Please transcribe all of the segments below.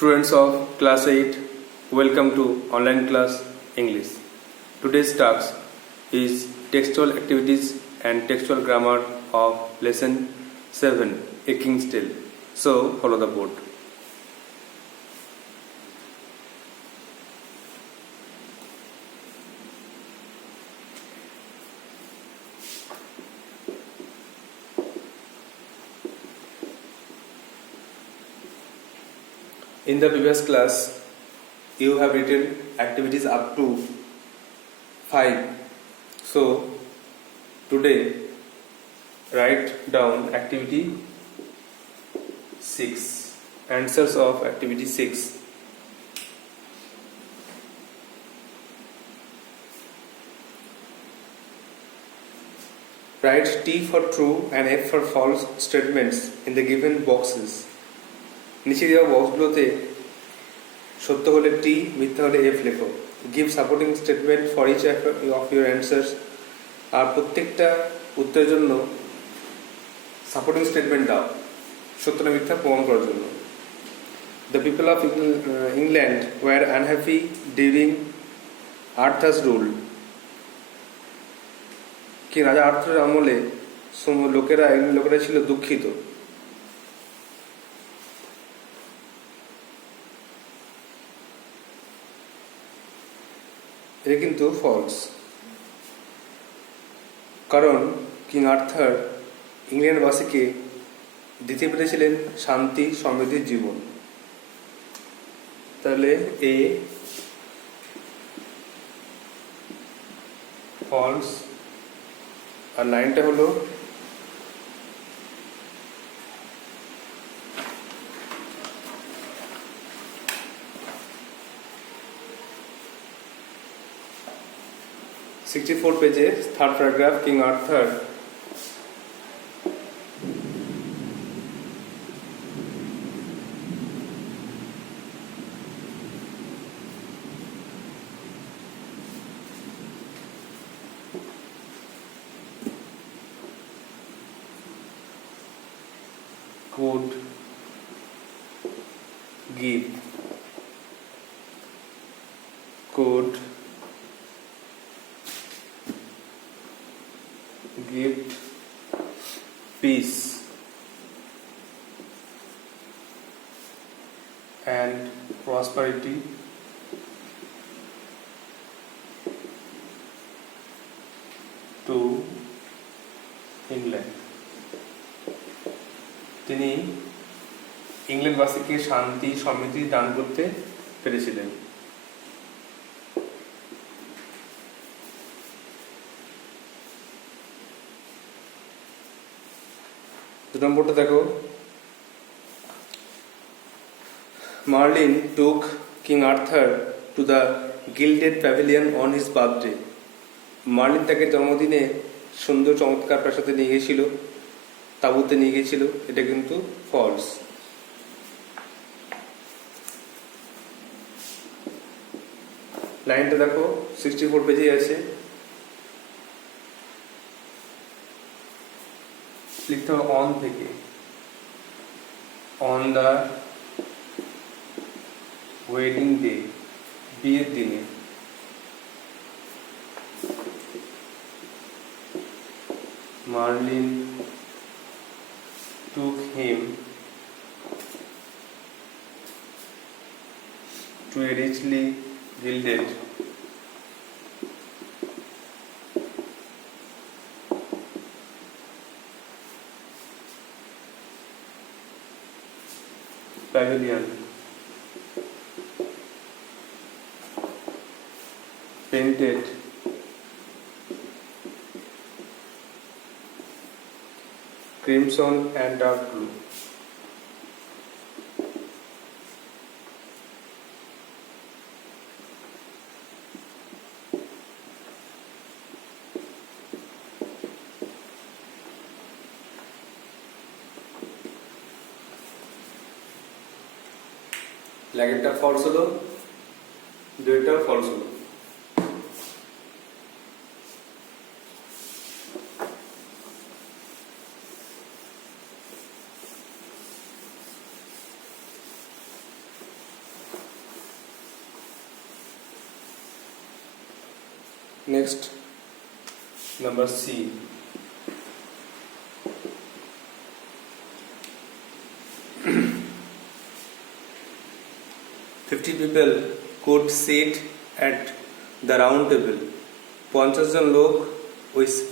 Students of class 8, welcome to online class English. Today's task is textual activities and textual grammar of lesson 7, A King's Tale. So follow the board. In the previous class, you have written activities up to 5. So, today, write down activity 6. Answers of activity 6. Write T for true and F for false statements in the given boxes. নিচে দেওয়া বক্সগুলোতে সত্য হলে টি, মিথ্যা হলে F লেখো। Give supporting statement for each of your answers. আর প্রত্যেকটা উত্তরের জন্য সাপোর্টিং স্টেটমেন্ট দাও সত্য না মিথ্যা প্রমাণ করার জন্য। The people of England were unhappy during Arthur's rule. কি রাজা আর্থারের আমলে লোকেরা ছিল দুঃখিত। এটা কিন্তু ফলস, কারণ কিং আর্থার ইংল্যান্ডবাসীকে দিতে পেরেছিলেন শান্তি সমৃদ্ধির জীবন। তাহলে এ ফলস, আর লাইনটা হলো 64 পেজে third paragraph. King Arthur could give peace and prosperity to England. তিনি ইংল্যান্ডবাসীকে শান্তি সমৃদ্ধি দান করতে পেরেছিলেন। দু নম্বরটা দেখো। Merlin took King Arthur to the gilded pavilion on his birthday. Merlin তাকে জন্মদিনে সুন্দর চমৎকার প্রাসাদে নিয়ে গেছিল, তাঁবুতে নিয়ে গেছিল। এটা কিন্তু ফলস। লাইনটা দেখো 64 পেজে আছে। লিখতে হবে অন থেকে। অন দ্য ওয়েডিং ডে, বিয়ের দিনে। Merlin took him to a richly gilded pavilion painted crimson and dark blue. লাগেরটা ফলস হলো, দুইটা ফলস হলো। Next, number C. 50 people could sit at the round table. 50 জন লোক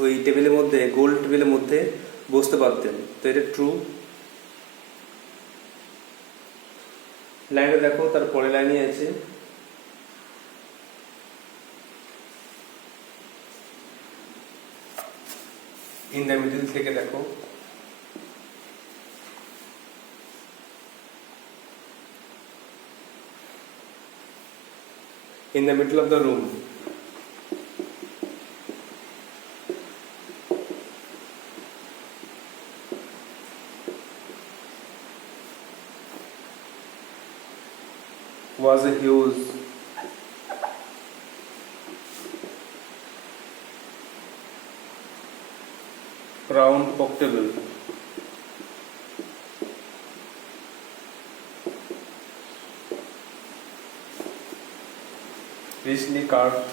ওই টেবিলের মধ্যে, গোল টেবিলের মধ্যে বসতে পারতেন। তো এটা ট্রু। লাইনটা দেখো, তার পরের লাইনই আছে ইন দ্য মিডল থেকে দেখো, in the middle of the room. Was a huge round oak table. Richly carved,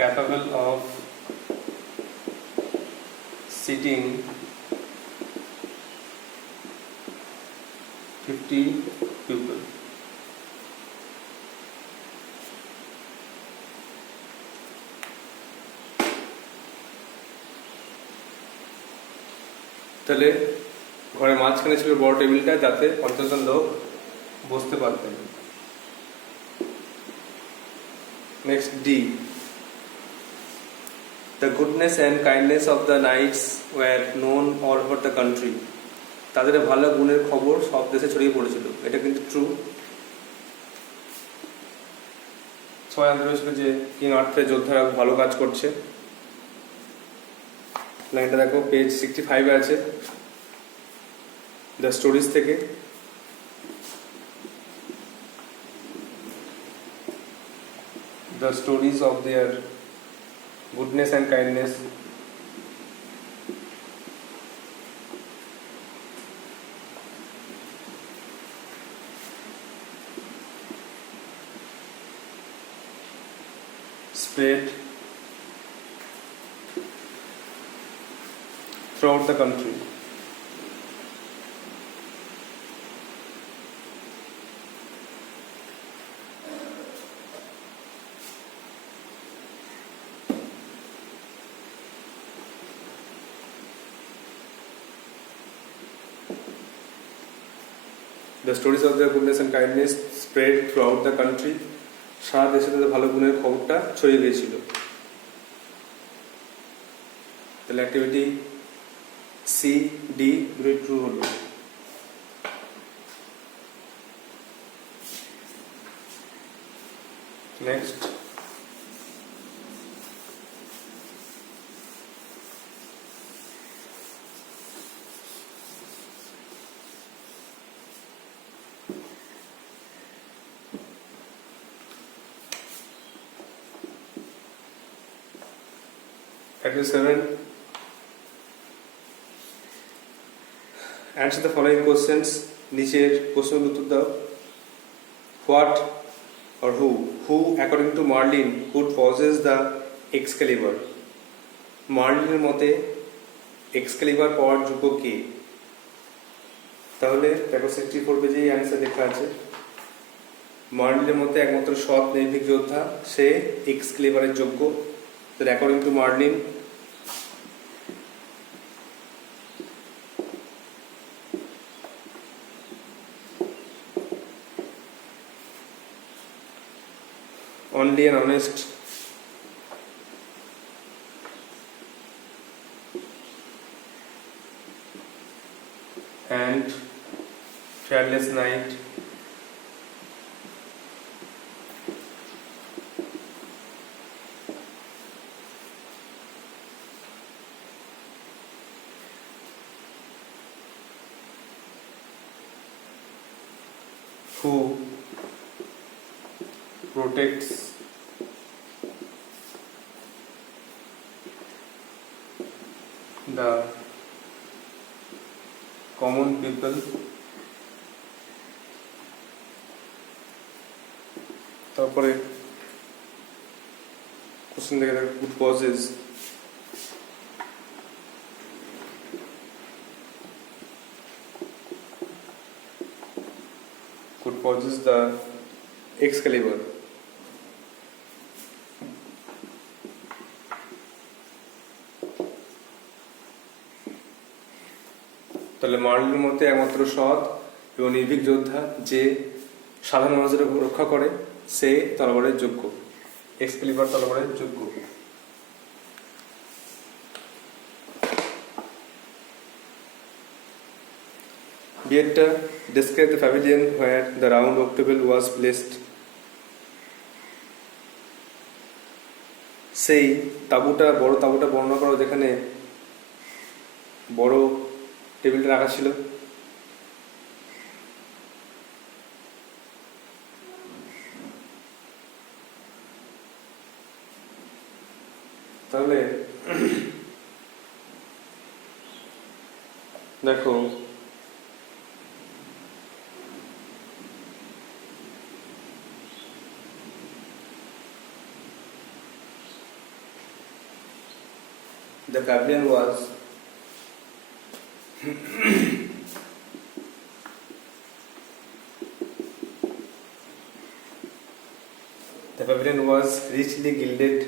capable of seating 50 people. তাহলে ঘরের মাঝখানে ছিল বড় টেবিলটা, যাতে 50 জন লোক বসতে পারতেন। Next D, the goodness and kindness of the knights were known all over the country. তাদের ভালো গুণের খবর সব দেশে ছড়িয়ে পড়েছিল। এটা কিন্তু ট্রু। সবাই জানতে পেরেছিল যে কিং আর্থারের যোদ্ধারা ভালো কাজ করছে। লাইনটা দেখো, পেজ 65 এ আছে, দ্য স্টোরিজ থেকে। The stories of their goodness and kindness spread throughout the country. The stories of their goodness and kindness spread throughout the country. সারা দেশে তাদের ভালো গুণের খবরটা ছড়িয়ে গিয়েছিল। তাহলে অ্যাক্টিভিটি সি ডি দুটোই ট্রু হলো। Next, Activity 7. Answer the following questions. নিচের প্রশ্নের উত্তর দাও। What or who according to Merlin could possess the Excalibur? মার্লিনের মতে এক্সক্যালিবার পাওয়ার যোগ্য কে? তাহলে দেখো 64 পেজেই অ্যান্সার লেখা আছে। মার্লিনের মতে একমাত্র সৎ নির্ভীক যোদ্ধা, সে এক্সক্যালিবারের যোগ্য। According to Merlin, only an honest and fearless knight who protects the common people, তারপরে কোশ্চেন দেখে দেখ good causes, the Excalibur. তাহলে মার্লিনের মধ্যে একমাত্র সৎ এবং নির্ভীক যোদ্ধা যে সাধারণ মানুষের রক্ষা করে সে তরবারের যোগ্য, এক্সক্যালিবার তরবারের যোগ্য। বিয়েরটা describe the pavilion where the round oak table was placed. সেই তাঁবুটা, বড় তাঁবুটা বর্ণনা করো যেখানে বড় টেবিলটা রাখা ছিল। তাহলে দেখো the pavilion was the pavilion was richly gilded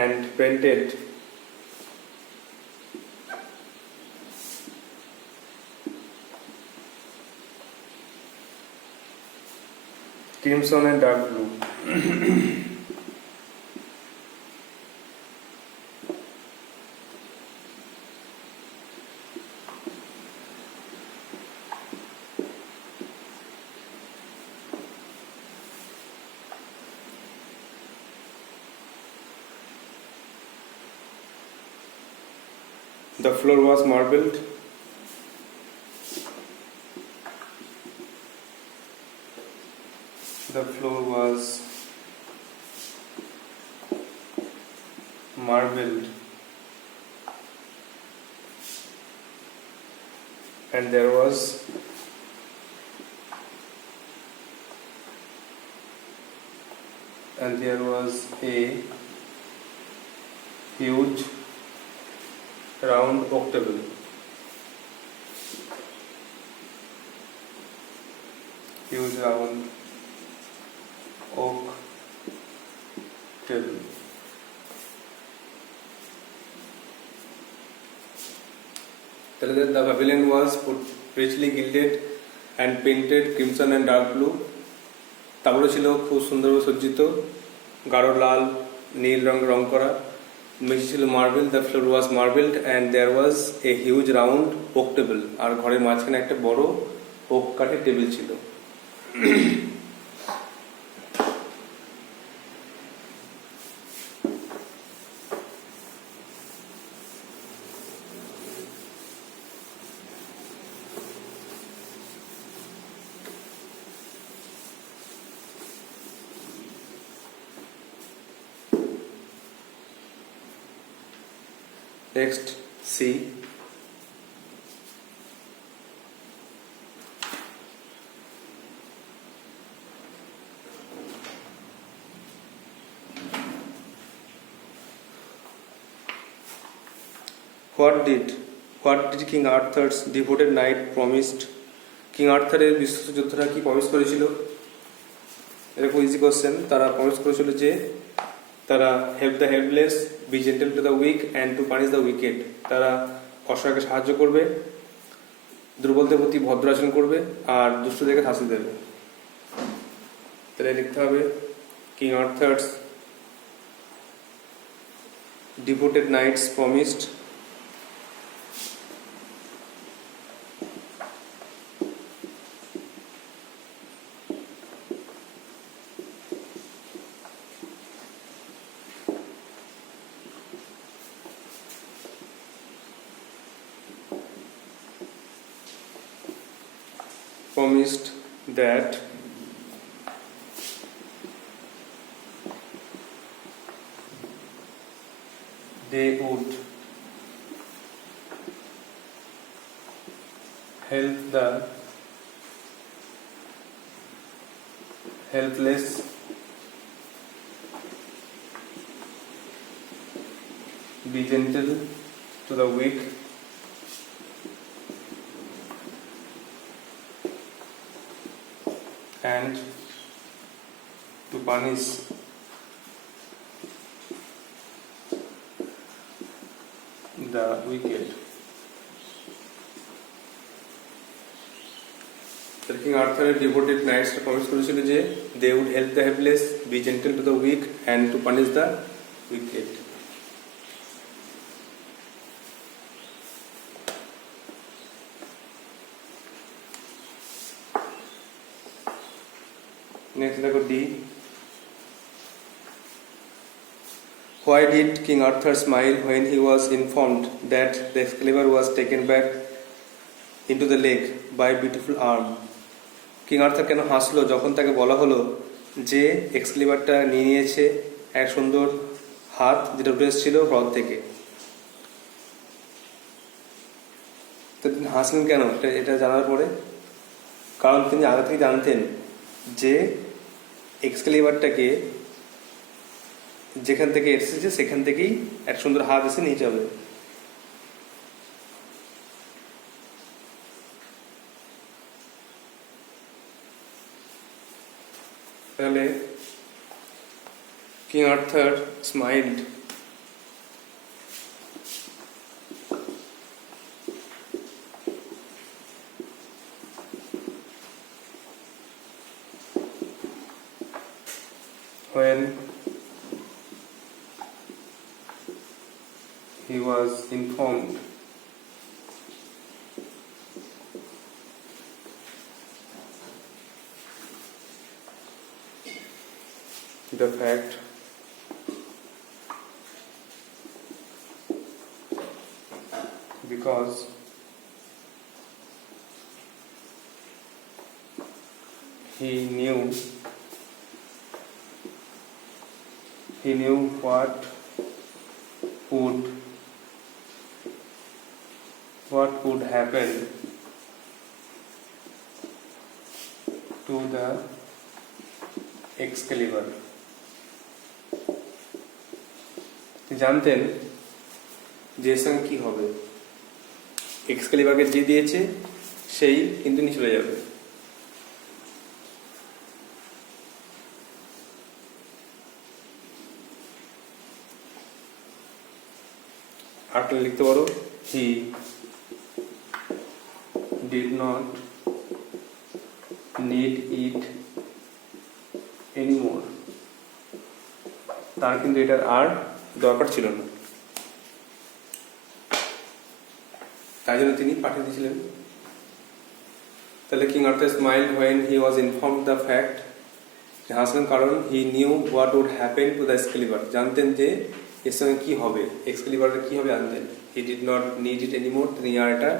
and painted crimson and dark blue. The floor was marbled. The floor was marbled and there was a huge round oak table. Huge round oak table. The pavilion was richly gilded and painted crimson and dark blue. তাঁবুটা ছিল খুব সুন্দরভাবে সজ্জিত, গাঢ় লাল নীল রং করা। মেঝে ছিল marble, the floor was marbled and there was a huge round oak table. আর ঘরের মাঝখানে একটা বড় ওক কাঠের টেবিল ছিল। Next, C. What did King Arthur's devoted knight promised? King আর্থারের বিশ্বস্ত যোদ্ধারা কি প্রমিস করেছিল? এরকম ইজি কোশ্চেন। তারা প্রমিস করেছিল যে তারা help the helpless, be gentle to the weak and to punish the wicked. তারা অসহায়কে সাহায্য করবে, দুর্বলদের প্রতি ভদ্র আচরণ করবে আর দুষ্টদেরকে শাস্তি দেবে। তাহলে লিখতে হবে King Arthur's devoted knights promised that they would help the helpless, be gentle to the weak, and to punish the wicked. King আর্থারের ডিভোটেড নাইটসরা প্রমিস করেছিল যে they would help the helpless, be gentle to the weak and to punish the wicked. Next দেখো D. Why did King Arthur smile when he was informed that the Excalibur was taken back into the lake by a beautiful arm? King Arthur কেন হাসলো যখন তাকে বলা হলো যে এক্সক্যালিবারটা নিয়ে নিয়েছে এক সুন্দর হাত যেটা উঠে এসেছিল হ্রদ থেকে? তো তিনি হাসলেন কেন এটা জানার পরে? কারণ তিনি আগে থেকে জানতেন যে এক্সক্যালিবারটাকে যেখান থেকে এসেছে সেখান থেকেই এক সুন্দর হাত এসে নিয়ে যাবে। তাহলে কিং আর্থার স্মাইলড when he was informed the fact because he knew what would happen to the Excalibur. জানতেন যে এর সঙ্গে কি হবে, এক্সক্যালিবারকে যে দিয়েছে সেই কিন্তু নিয়ে চলে যাবে। আরেকটা লিখতে পারো, হি did not need it anymore. তার কিন্তু এটার আর দরকার ছিল না, তাই জন্য তিনি পাঠিয়ে দিয়েছিলেন। তাহলে কিং আর্থার স্মাইলড when he was informed the fact, হাসলেন কারণ he knew what would happen to the Excalibur, জানতেন যে এর সঙ্গে কি হবে, এক্সক্যালিবারের কি হবে জানতেন। he did not need it anymore, তিনি আর এটা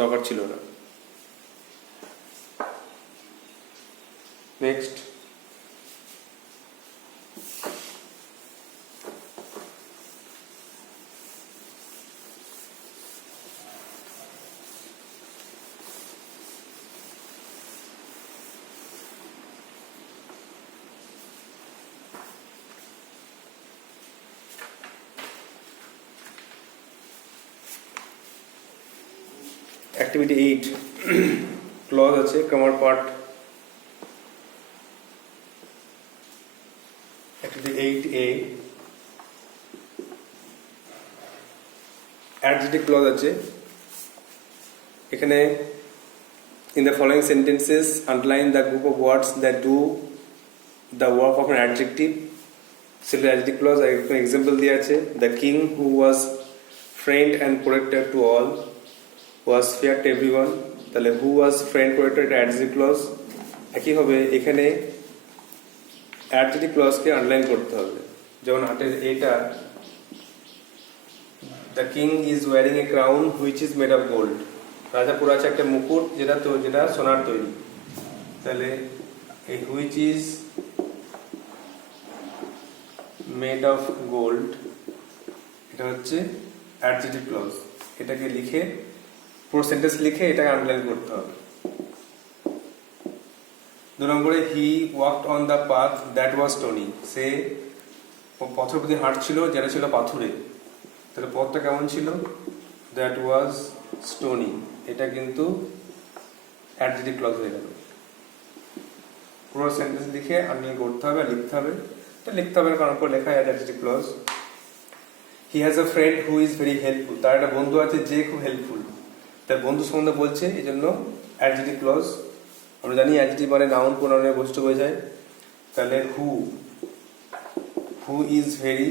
দরকার ছিল না। নেক্সট অ্যাক্টিভিটি 8 ক্লজ আছে grammar part. Activity 8A adjective clause আছে। এখানে in the following sentences underline the group of words that do the work of an adjective. সেটা adjective clause. একটা এক্সাম্পল দেওয়া আছে, the king who was friend and protector to all was fair to everyone। তাহলে who was friend protector এটা adjective clause. একইভাবে এখানে অ্যাডজেক্টিভ ক্লজকে আন্ডারলাইন করতে হবে, যেমন হাতের এটা the king is wearing a crown which is made of gold, রাজা পরে আছে একটা মুকুট যেটা সোনার তৈরি। তাহলে এই which is made of gold এটা হচ্ছে অ্যাডজেক্টিভ ক্লজ। এটাকে লিখে পুরো সেন্টেন্স লিখে এটাকে আন্ডারলাইন করতে হবে। 2 নম্বরে he walked on the path that was stony, সে পথের প্রতি হাঁটছিল যেটা ছিল পাথুরে। তাহলে পথটা কেমন ছিল? দ্যাট ওয়াজ স্টোনি, এটা কিন্তু অ্যাডজেক্টিভ ক্লজ হয়ে গেল। পুরো সেন্টেন্স লিখে আন্ডারলাইন করতে হবে আর লিখতে হবে। এটা লিখতে হবে কারণ উপর লেখা adjective clause. He has a friend who is very helpful, তার একটা বন্ধু আছে যে খুব হেল্পফুল, তার বন্ধু সম্বন্ধে বলছে, এই জন্য অ্যাডজেক্টিভ ক্লজ। আমরা জানি অ্যাডজেক্টিভ মানে নাউন প্রোনাউনের বস্তু বোঝায়। তাহলে হু ইজ ভেরি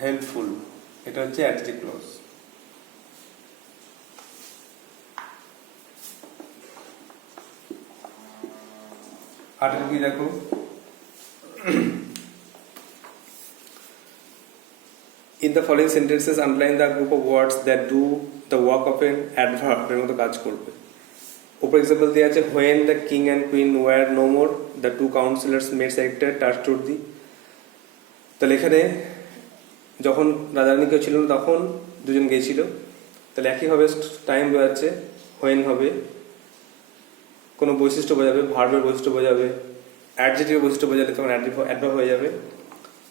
হেল্পফুল, এটা হচ্ছে অ্যাডজেক্টিভ ক্লজ। আরেকটা কি দেখো, in the following sentences underline the group of words that do the work of an adverb এর মতো কাজ করবে। উপর এক্সাম্পল দেওয়া আছে when the king and queen were no more the two counselors made sector touch to the, তাহলে এখানে যখন রাজা রানী কেউ ছিল না তখন দুজন গিয়েছিল, তাহলে একইভাবে টাইম বোঝাচ্ছে, when হবে, কোনো বৈশিষ্ট্য বোঝাবে, ভার্বের বৈশিষ্ট্য বোঝাবে, অ্যাডজেক্টিভের বৈশিষ্ট্য বোঝালে তখন অ্যাডভার্ব হয়ে যাবে।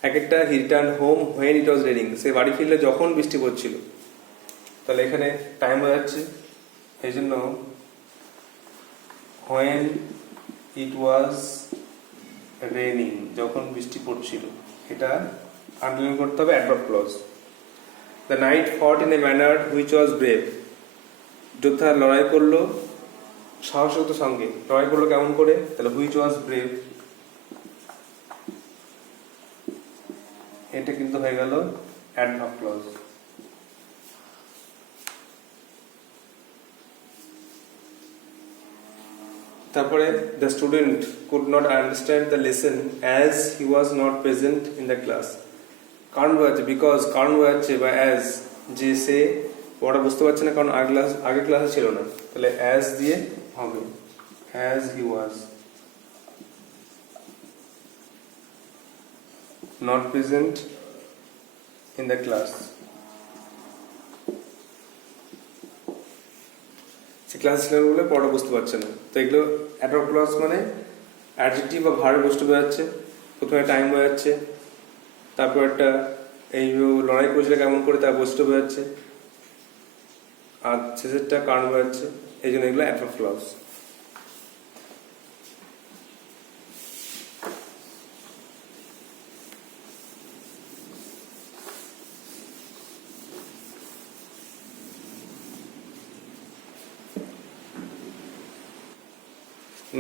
এক একটা he return home when it was raining, সে বাড়ি ফিরলে যখন বৃষ্টি পড়ছিল, তাহলে এখানে টাইম বোঝাচ্ছে, এই জন্য হোয়েন ইট ওয়াজ রেনিং, যখন বৃষ্টি পড়ছিল, এটা আন্ডারলাইন করতে হবে অ্যাডভার্ব ক্লজ। দ্য নাইট ফট in a manner which was brave, যোদ্ধা লড়াই করলো সাহসিকতার সঙ্গে, লড়াই করলো কেমন করে? তাহলে হুইচ ওয়াজ ব্রেভ, এটা কিন্তু হয়ে গেল অ্যাডভার্ব ক্লজ। তারপরে the student could not understand the lesson as he was not present in the class, কারণ বোঝাচ্ছে, বিকজ কারণ বোঝাচ্ছে, বা অ্যাজ, যে সে পড়া বুঝতে পারছে না কারণ আগের ক্লাসে ছিল না, তাহলে অ্যাজ দিয়ে হবে, as he was not present in the class, সে ক্লাস ছিল বলে পড়া বুঝতে পারছে না। তো এগুলো অ্যাডভার্ব ক্লজ মানে অ্যাডজেক্টিভ বা ভার্ব বস্তু বোঝাচ্ছে, প্রথমে টাইম বোঝাচ্ছে, তারপর একটা এই লড়াই করেছিল কেমন করে তার বস্তু বোঝাচ্ছে, আর শেষেরটা কারণ বোঝাচ্ছে, এই জন্য এগুলো অ্যাডভার্ব ক্লজ।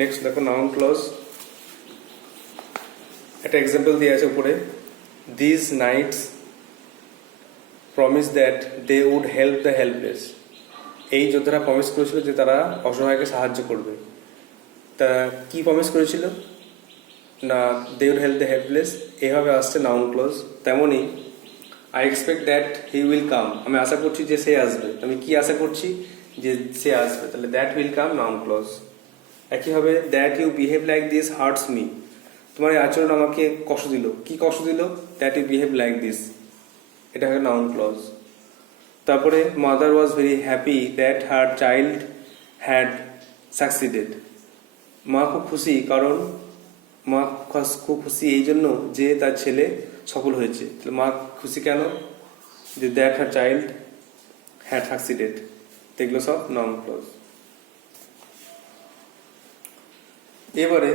নেক্সট দেখো নাউন ক্লজ, একটা এক্সাম্পল দিয়ে আছে উপরে, this knights promise that they would help the helpless, এই যোদ্ধারা প্রমিস করেছিল যে তারা অসহায়কে সাহায্য করবে। তা কি প্রমিস করেছিল না, they would help the helpless, এভাবে আসছে নাউন ক্লজ। তেমনই I expect that he will come, আমি আশা করছি যে সে আসবে, আমি কি আশা করছি? যে সে আসবে, তাহলে that will come noun clause. একইভাবে that you behave like this hurts me, তোমার এই আচরণ আমাকে কষ্ট দিল, কি কষ্ট দিল? That you behave like this, এটা হবে নাউন ক্লজ। তারপরে mother was very happy that her child had succeeded, মা খুব খুশি কারণ মা খুব খুশি এই জন্য যে তার ছেলে সফল হয়েছে। তাহলে মা খুশি কেন? যে that her child had succeeded, এগুলো সব নাউন ক্লজ। এবারে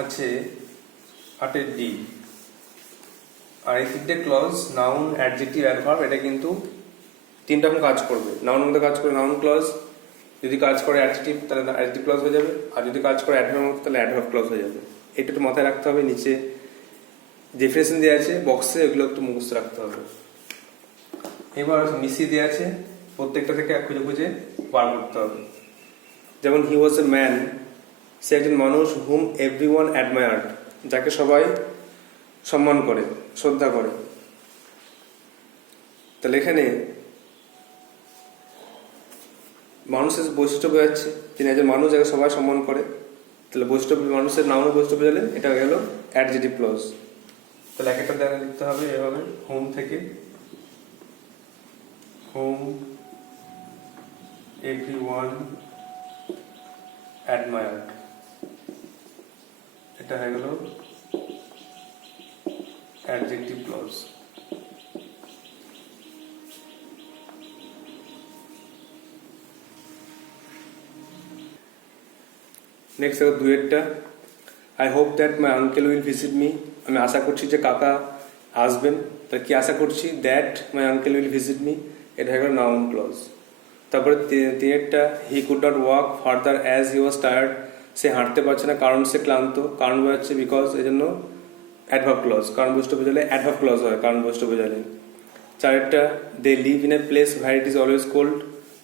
আছে 8 ডি, আর এই 3টে ক্লজ নাউন, অ্যাডজেক্টিভ, অ্যাডভার্ব, এটা কিন্তু 3 রকম কাজ করবে। নাউনের মধ্যে কাজ করে নাউন ক্লজ, যদি কাজ করে অ্যাডজেক্টিভ তাহলে অ্যাডজেক্টিভ ক্লজ হয়ে যাবে, আর যদি কাজ করে অ্যাডভার্ব তাহলে অ্যাডভার্ব ক্লজ হয়ে যাবে। এটা একটু মাথায় রাখতে হবে, নিচে ডেফিনেশন দেওয়া আছে বক্সে, এগুলো একটু মুখস্থ রাখতে হবে। এবার মিসি দেওয়া আছে, প্রত্যেকটা থেকে খুঁজে খুঁজে বার করতে হবে। যেমন হি ওয়াজ এ ম্যান, সে একজন মানুষ, হুম এভরিওয়ান অ্যাডমায়ার্ড, যাকে সবাই সম্মান করে, শ্রদ্ধা করে। তাহলে এখানে মানুষের বৈশিষ্ট্য বোঝাচ্ছে, তিনি একজন মানুষ যাকে সবাই সম্মান করে, তাহলে বৈশিষ্ট্য মানুষের নাউন বৈশিষ্ট্য বোঝালে এটা গেল অ্যাডজেক্টিভ ক্লজ। তাহলে এক একটা দেখা লিখতে হবে এভাবে, হোম থেকে হোম এভরিওয়ান অ্যাডমায়ার, এটা হয়ে গেল অ্যাডজেক্টিভ ক্লজ। নেক্সট দেখো দুয়েরটা, I hope that my uncle will visit me, আমি আশা করছি যে কাকা আসবেন। তাহলে কি আশা করছি, that my uncle will visit me, এটা হয়ে গেল নাউন ক্লজ। তারপরে তিনেরটা, he could not walk further as he was tired, সে হাঁটতে পারছে না কারণ সে ক্লান্ত, কারণ বোঝাচ্ছে বিকজ, এই জন্য অ্যাডভার্ব ক্লজ, কারণ বৈশিষ্ট্য বোঝালে অ্যাডভার্ব ক্লজ হয় কারণ বৈশিষ্ট্য বোঝালে। চারেরটা, they live in a place where it is always cold,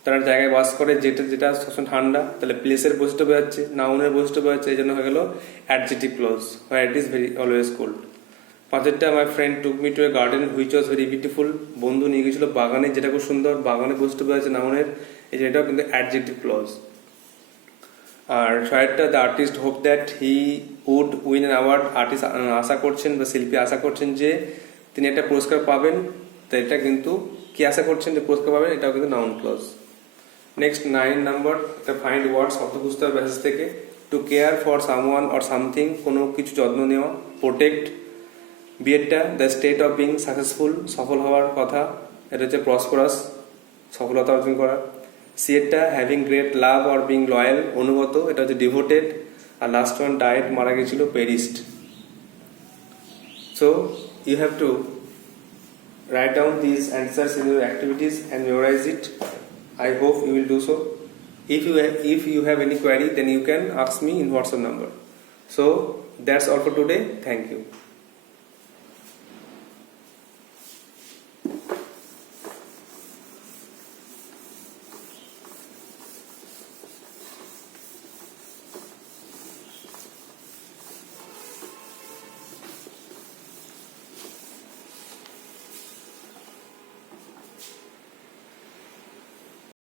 তারা জায়গায় বাস করে যেটা যেটা সবসময় ঠান্ডা, তাহলে প্লেসের বৈশিষ্ট্য বোঝাচ্ছে, নাউনের বৈশিষ্ট্য বোঝাচ্ছে, এই জন্য হয়ে গেল adjective clause, where it is very always cold. পাঁচেরটা, my friend took me to a garden which was very beautiful, বন্ধু নিয়ে গেছিল বাগানে যেটা খুব সুন্দর, বাগানের বৈশিষ্ট্য বোঝাচ্ছে নাউনের, এই যে এটাও কিন্তু অ্যাডজেক্টিভ ক্লজ। আর ছয়েরটা, the artist hope that he would win an award, artist আশা করছেন বা শিল্পী আশা করছেন যে তিনি একটা পুরস্কার পাবেন, তো এটা কিন্তু কি আশা করছেন যে পুরস্কার পাবেন, এটাও কিন্তু noun clause. Next 9 number, find word, শব্দ বুঝতে হবে প্যাসেজ থেকে। To care for someone or something, কোনো কিছু যত্ন নেওয়া, প্রোটেক্ট। বিয়েরটা, the state of being successful, সফল হওয়ার কথা, এটা হচ্ছে প্রসপারাস, সফলতা অর্জন করা। সিয়েরটা, having great love or being loyal, অনুগত, এটা হচ্ছে ডিভোটেড। আর লাস্ট ওয়ান, ডায়েট, মারা গেছিল, perished. So you have to write down these answers in your activities and memorize it. I hope you will do so. If you have any query, then you can ask me in WhatsApp number. So that's all for today. Thank you.